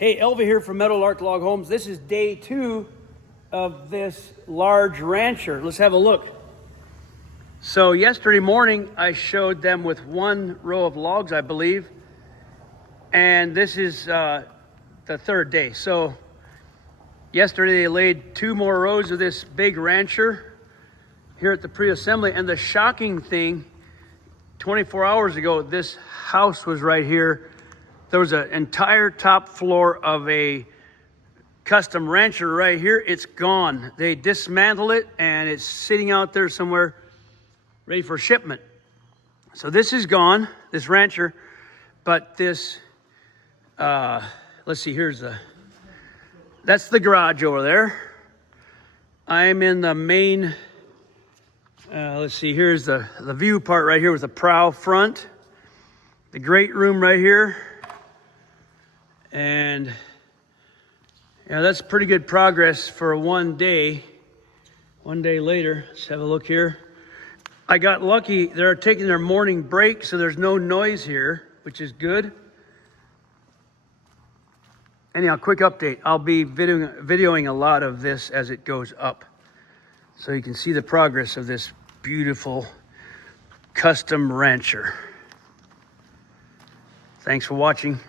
Hey, Elvie here from Meadowlark Log Homes. This is day 2 of this large rancher. Let's have a look. So yesterday morning, I showed them with one row of logs, I believe. And this is the third day. So yesterday they laid 2 more rows of this big rancher here at the pre-assembly. And the shocking thing, 24 hours ago, this house was right here. There was an entire top floor of a custom rancher right here. It's gone. They dismantled it and it's sitting out there somewhere ready for shipment. So this is gone, this rancher, but this, let's see, that's the garage over there. I'm in the main, let's see, here's the view part right here with the prow front. The great room right here. And yeah, that's pretty good progress for one day. One day later, let's have a look here. I got lucky, they're taking their morning break, so there's no noise here, which is good. Anyhow, quick update. I'll be videoing a lot of this as it goes up, so you can see the progress of this beautiful custom rancher. Thanks for watching.